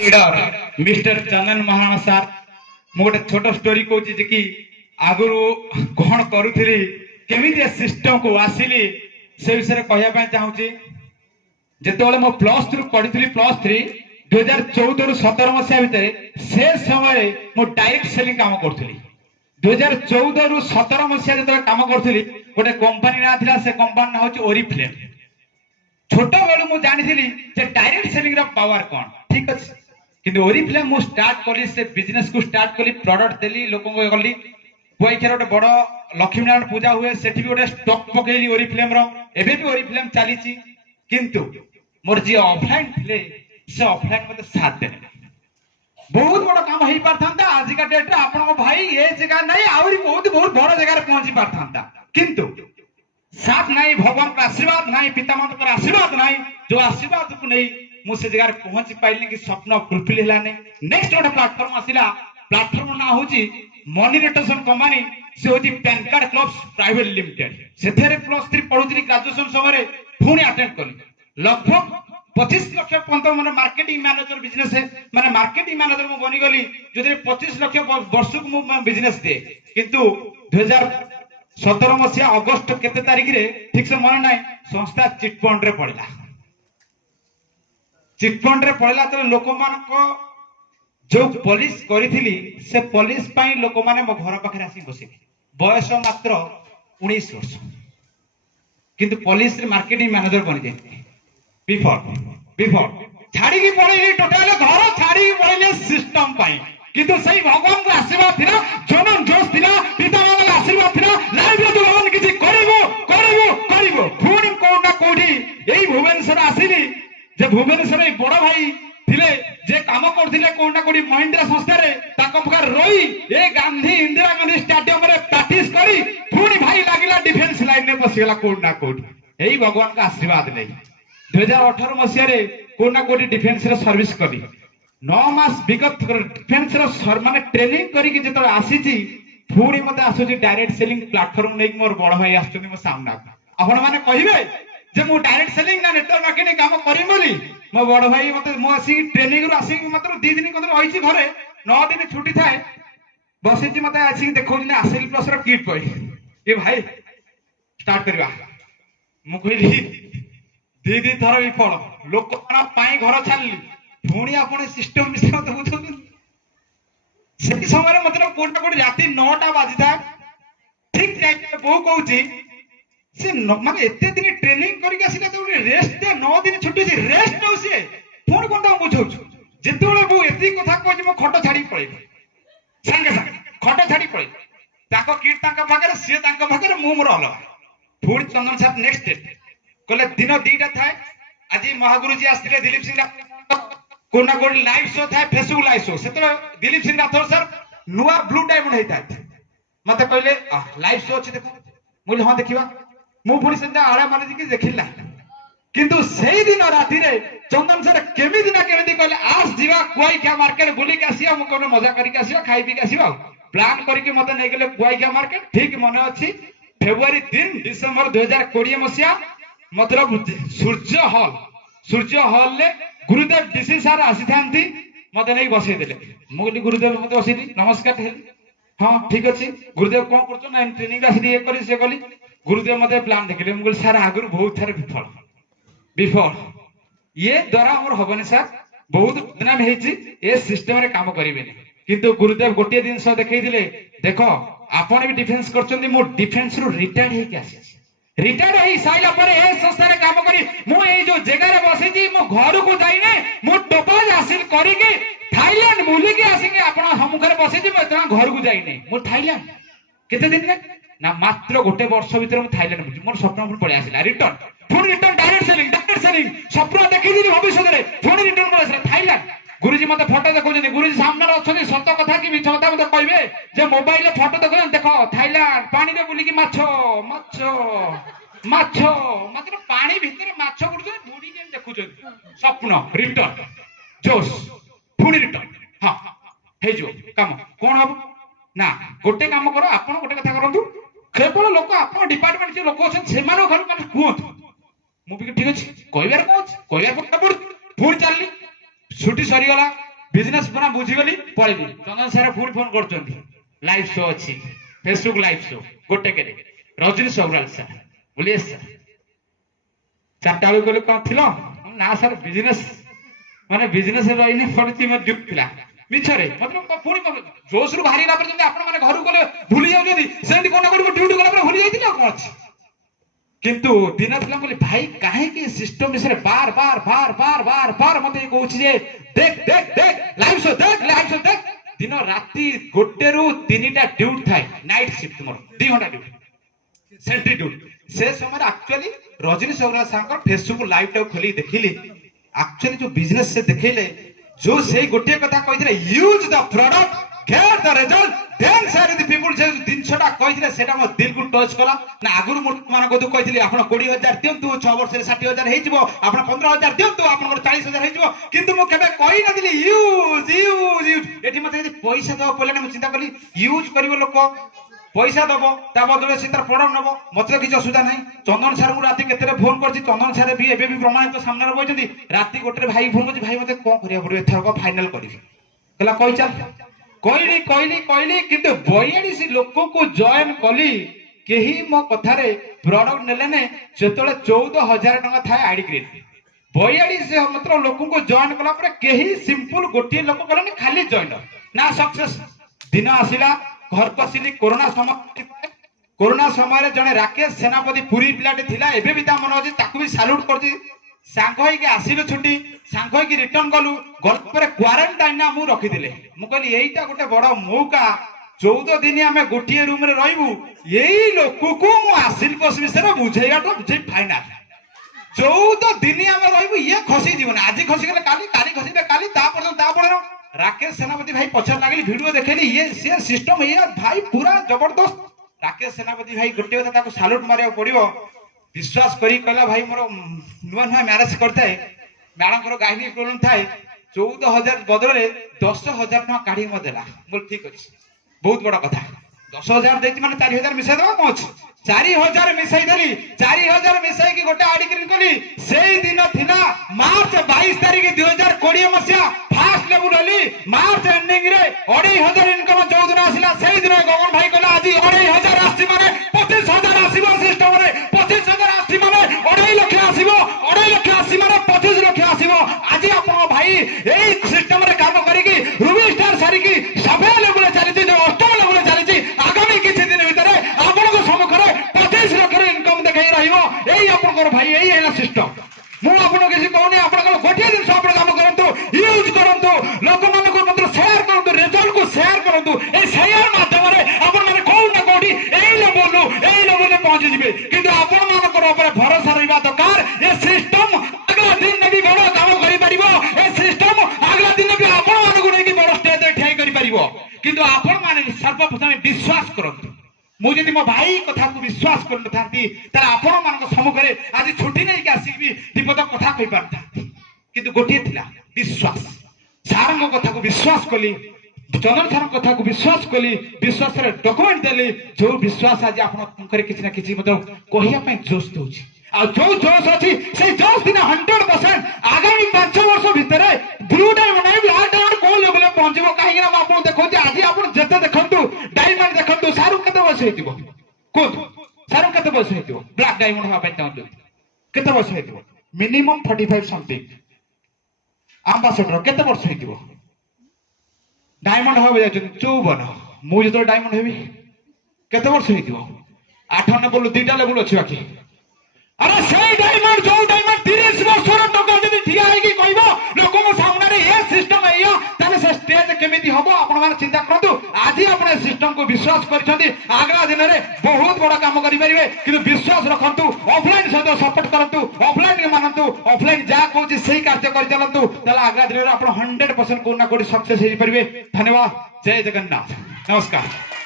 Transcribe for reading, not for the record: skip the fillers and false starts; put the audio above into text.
Leader mister चंदन महाराणा सार मु गोटे छोट स्टोरी कहूँ कि आगु कौन करूली केमी सिस्टम को आसिली से विषय कहवाई चाहूँगी जिते मो +2 पढ़ी +3 2014 रु 17 मसीहा भितर से समय मु डायरेक्ट सेलिंग काम करी 2014 रु 17 मसीहा जो काम करी गोटे कंपनी ना था से कंपनी ना हूँ ओरिफ्लेम छोट बेलू मुझे जानी डायरेक्ट सेलिंग पावर कौन ठीक अच्छे किंतु ओरिफ्लेम मु स्टार्ट कली से बिजनेस को स्टार्ट कली प्रोडक्ट देली लोक गली कुआखियार गोटे बड़ लक्ष्मी नारायण पूजा हुए सेठी भी गोटे स्टॉक पकईली ओरिफ्लेम एबे भी ओरिफ्लेम चली किंतु मोर जी ऑफलाइन थे से ऑफलाइन मत साथ दे बहुत बड़ काम हो पारता आजिका डेट आपण भाई ये जगह नहीं आउरी बहुत बहुत बड़ जगह पहुंची पारता किंतु साथ नहीं भगवान का आशीर्वाद नहीं पिता माता का आशीर्वाद नहीं जो आशीर्वाद को नहीं मुझे जगह पहुंची पाइल कि स्वप्न फुलफिल है नेक्स्ट गोटे प्लाटफर्म आसला प्लाटफर्म ना हूँ मनी रोटेशन कंपनी से हूँ pan card clubs private limited से +3 पढ़ुली ग्रेजुएशन समय पुणी अटेंड कली लगभग 25 लाख पर्यटन मैंने मार्केटिंग मैनेजर बिजनेस मैंने मार्केटिंग मैनेजर मुझे बनीगली जो 25 लाख वर्ष को बिजनेस दिए किंतु 2017 मसीहा अगस्त केते तारीख रे ठीक से मन ना संस्था चिटफंड रे पड़ला चिटफंड रे पड़ला तो लोक मान जो पॉलिश करी से पॉलिश पाई लोक माने मो घर पाखे आसी बसे बयस मात्र 19 वर्ष किंतु पॉलिश रे मार्केटिंग मैनेजर बनी जाए बिफोर छाड़ी की पड़े टोटाल घर छाड़ी की पड़े सिस्टम पाई किंतु सही भगवान को आशीर्वाद थिला जनन जोश थिला पिता माता का आशीर्वाद थिला लाइफ रे भगवान किछि करिवो पुणी कोना कोठी एई भुवनेश्वर आसीली जे भुवनेश्वर ए बड़ भाई थिले जे काम करथिले कोना कोठी महिंद्रा संस्था रे ताको प्रकार रोई ए गांधी इंदिरा गांधी स्टेडियम रे प्रैक्टिस करी पुणी भाई लागिला डिफेंस लाइन में पसिगला कोना कोठी एई भगवान का आशीर्वाद नै 2018 मसीह रे कोना कोठी डिफेंस रे सर्विस करी 9 मास विगत डिफेंस रो माने ट्रेनिंग करी कि जेतो आसीची पुणी मते आसुची डायरेक्ट सेलिंग प्लेटफॉर्म नै मोर बड़ भाई आछुनी मो सामना आपण माने कहिबे जे मु डायरेक्ट सेलिंग ना नेटवर्क मार्केटिंग काम करी बोली मो बड़ भाई मते मो आसी ट्रेनिंग रो आसी मात्र 2 दिन कदर होईची घरे 9 दिन छुट्टी थाए बसीची मते आसी देखौ ने आसिल प्लस रो किट पई ए भाई स्टार्ट करबा मु कहिली दीदी थर विफल लोक घर छाड़ी पुणी आप सिस्टम विषय बुझे से समय मतलब कोटा कोटी राति 9टा बाजी था ठीक टाइम बो कहूँ से माने एते दिन ट्रेनिंग करके आसिला तो रेस्ट दे 9 दिन छुट्टी से रेस्ट न से पुणी कोन बुझौ जेतेबेले बो एती कथा कहछि मो खट छाड़ी पळै संगे संगे खट छाड़ी पळै ताको किट ताका भागरे से ताका भागरे मु मोर अलग पुणी चंदन साहब नेक्स्ट डे कहले दिन 2टा थाए आज महागुरु जी आस्थिले दिलीप सिंह कोना कोन लाइव शो थाए फेसबुक लाइव शो सेते दिलीप सिंह राठौर सर नुआ ब्लू डायमंड हेता मते कहले लाइव शो अछि देखो मुल हां देखिबा मु पुणी संजा आड़ा माने कि देखिला किंतु सेही दिन राति रे चंदन सर केमी दिना केमी कहले आज जीवा कुआईखा मार्केट बुली के आसीया मु कोनो मजा करी के आसीया खाई पी के आसीया प्लान करके मते नै गेले कुआईखा मार्केट ठीक मने अछि फेब्रुआरी 3 डिसेंबर 2020 मसिया मतलब सूर्य हॉल ले गुरुदेव डीसी सर आसी थांती मते नै बसै देले मु कहली गुरुदेव मते बसैली नमस्कार हेली हां ठीक अछि गुरुदेव कोन करछो ना ट्रेनिंग आसी ये करी से कहली गुरुदेव मते प्लान देखले मु कहली सर आगुर बहुत थारे विफल ये द्वारा हमर होबने सर बहुत बदनाम हेछि ए सिस्टम रे काम करिबेनी किंतु गुरुदेव गोटे दिन से देखै दिले देखो आपण भी डिफेंस करछन्ती मो डिफेंस रो रिटायर्ड हे के आसी रिटायर्ड हे साइला पर ए संस्था रे काम करी मु ए जो जगह रे बसै छी मो घर को जाई नै मो टोपाज हासिल करी के थाईलैंड बुली के आसी के आपण हम घर बसै छी मो घर को जाई नै मो थाईलैंड केते दिन ने ना मात्र गोटे वर्ष भीतर मु थाईलैंड बुझी मोर स्वप्न पळे आसिला रिटर्न डायरेक्ट सेलिंग स्वप्न देखि दिनी भविष्य रे पुणी रिटर्न पळे आसिला थाईलैंड गुरुजी मते फोटो देखौजनी गुरुजी सामने अछनी सत कथा कि मिछ कथा मते कहबे जे मोबाइल रे फोटो देखो थाईलैंड पानी रे बुली की माछो मात्र पानी भीतर माछ गुरुजी बुडी के देखुजनी स्वप्न रिटर्न जोश पुणी रिटर्न हां हे जो काम कोन हबो ना गोटे काम करो आपण गोटे कथा करंतु केवल लोक आपण डिपार्टमेंट जे लोक अछन से मानो घर माने कुहत मु भी ठीक अछि कहबार को कहबार पड़ता पड़ पुणी चलली छुट्टी सरीगला बिजनेस पूरा बुझीगली पळेबी चंदन सार पुणी फोन करछंती लाइव शो अछि फेसबुक लाइव शो गोटे के रजनी सबराल सर बोलिए सर चारटा बेलू कहले कौन थिलो ना सर बिजनेस माने बिजनेस रहिने पड़ती म ड्यूटी थिला मिछरे मतलब पुणी जोश रु बाहरी पर जंदे आपण माने घर गले भूली जाउछंती सेंटी कोन कर ड्यूटी गला पर भूली जाइतिला कोन अछि किंतु दिन थिला बोले भाई काहे कि सिस्टम बिषय बार बार बार बार बार बार मते कहूछि जे देख देख देख लाइव शो देख दिन राती गोटे रु 3टा ड्यूटी थाए नाइट शिफ्ट मोर 2 घंटा ड्यूटी सेंट्री ड्यूटी से समय एक्चुअली रजनी सबरा सांकर फेसबुक लाइव टा खोली देखिली एक्चुअली जो बिजनेस से देखैले जो से गोटे कथा कहिथिले use the product get the result then share the people जे दिन छटा कहिथिले सेटा म दिल को टच कला ना आगुरु मान को दु कहिथिले आपण 20000 दियंतु 6 वर्ष रे 60000 हेइ जिवो आपण 15000 दियंतु आपण 40000 हेइ जिवो किंतु मु केबे कहि न दिली यूज यूज यूज एठी मते यदि पैसा दो पले मु चिंता करली यूज करिवो लोक पैसा दबो ता बदले से तार प्रोडक्ट नबो मते किछ असुविधा नै चंदन सर को राती केते फोन करछि चंदन सर भी एबे भी प्रमाणित सामने बइछथि राती गोटे भाई फोन करछि भाई मते कोन करिया पड़ियो एथर को फाइनल करिवि कहला कहि चल कहली किंतु 42 लोक को जॉइन कली केही मो कथारे प्रोडक्ट नेले ने सेतोले 14000 टका थाए आईडी ग्रीन 42 मतलब लोक को जॉइन कला पर केही सिंपल गोटी लोक कले खाली जॉइन ना सक्सेस दिन आसिला घर पसिली कोरोना समय जने राकेश सेनापति पुरी पिलाटे थिला एबे भी ता मन अछि ताकू भी सैल्यूट करछि सांग होई के आसिलो छुट्टी सांग होई के रिटर्न गलु गल पर क्वारंटाइन ना मु रखि दिले मु कहली एईटा गोटे बड़ मौका 14 दिन आमे गोटिए रूम रे रहइबु एई लोक को मु आसिल कोस विषय बुझेया तो बुझे फाइनल 14 दिन आमे रहइबु ये खसी जीवन आज खसी गले काली खसी दे काली ता पर राकेश सेनापति भाई पछर लागली वीडियो देखेली ये से सिस्टम ये भाई पूरा जबरदस्त राकेश सेनापति भाई गोटे कथा ताको सैल्यूट मारिया पड़ियो विश्वास करी कहला भाई मोर नुआ नुआ मैरेज करते मैडम को गाइनी प्रॉब्लम थाए 14000 बदले 10000 टका काढी म देला बोल ठीक अछि बहुत बड़ा कथा 10000 देछि माने 4000 मिसाइ दबा कोच 4000 मिसाइ देली 4000 मिसाइ की गोटे आडी क्लिक कली सेई दिन थिला मार्च 22 तारिख 2020 मसिया फास्ट लेवल हली मार्च एंडिंग रे 2500 इनकम जो दिन आसिला सेई दिन गगन भाई कहला आज 2500 आसी माने 25000 आसीबो सिस्टम रे 25000 आसी माने 2.5 लाख आसीबो 2.5 लाख आसी माने 25 लाख आसीबो आज आपण भाई एई सिस्टम रे काम करी की रूबी स्टार सारी की सभे लेवल चली जो अष्टम लेवल चली आगामी किछि दिन भीतर आपण को सम्मुख रे 25 लाख रे इनकम देखाई रहिबो एई आपण भाई एई हैला सिस्टम मु आपण किछि कहूनी आपण गोटे दिन सब काम करंतु यूज करंतु लोक मन को मतलब शेयर करंतु रिजल्ट को शेयर करंतु ए शेयर माध्यम रे आपण माने कोन ना कोडी एई लेवल पहुंच जिबे किंतु आपण मान को ऊपर भरोसा रहिबा दरकार ए सिस्टम अगला दिन में भी बड़ काम करि परिबो ए सिस्टम अगला दिन भी आपण मान को नेकी बड़ स्टेज रे ठाई करि परिबो किंतु आपण माने सर्वप्रथम विश्वास करंतु मु जदि मो भाई कथा को विश्वास कर नथांती तार आपण मान सम्मुख रे आज छुट्टी नै के आसी विपद कथा कहि पारता किंतु गोटे थिला विश्वास सार मो कथा को विश्वास कली चंदन सार कथा को विश्वास कली विश्वास रे डॉक्यूमेंट देली जो विश्वास आज आपण करे किछि ना किछि मतलब कहिया पय जोश दोछि आ जो जोश अछि से जोश दिन 100% आगामी 5 वर्ष भीतर ब्लू डायमंड ब्लैक डायमंड कोन लेवल पे पहुंचबो काहे ना आपण देखो जे आज आपण जते देखंतु डायमंड देखंतु सारू कते वर्ष हेतिबो कोन सारू कते वर्ष हेतिबो ब्लैक डायमंड होबा पय चाहंतु कते वर्ष हेतिबो मिनिमम 45 समथिंग एम्बेसडर कते वर्ष हेतिबो डायमंड होबे जाचन 54 मु जतो डायमंड हेबी कते वर्ष हेतिबो 8 लेवल 2टा लेवल अछि बाकी अरे सही डायमंड जो डायमंड 30 वर्ष रो टका जदी ठिया है कि कहबो लोको को सामने रे ये सिस्टम है या ताने से स्टेज केमिति हबो आपण माने चिंता करंतु आज आपण सिस्टम को विश्वास करछंती आगला दिन रे बहुत बड़ा काम करि परिबे किंतु विश्वास रखंतु ऑफलाइन सहित सपोर्ट करंतु ऑफलाइन के मानंतु ऑफलाइन जा कहूची सही कार्य करि चलंतु तला आगला दिन रे आपण 100% कोना कोडी सक्सेस हेइ परिबे धन्यवाद जय जगन्नाथ नमस्कार।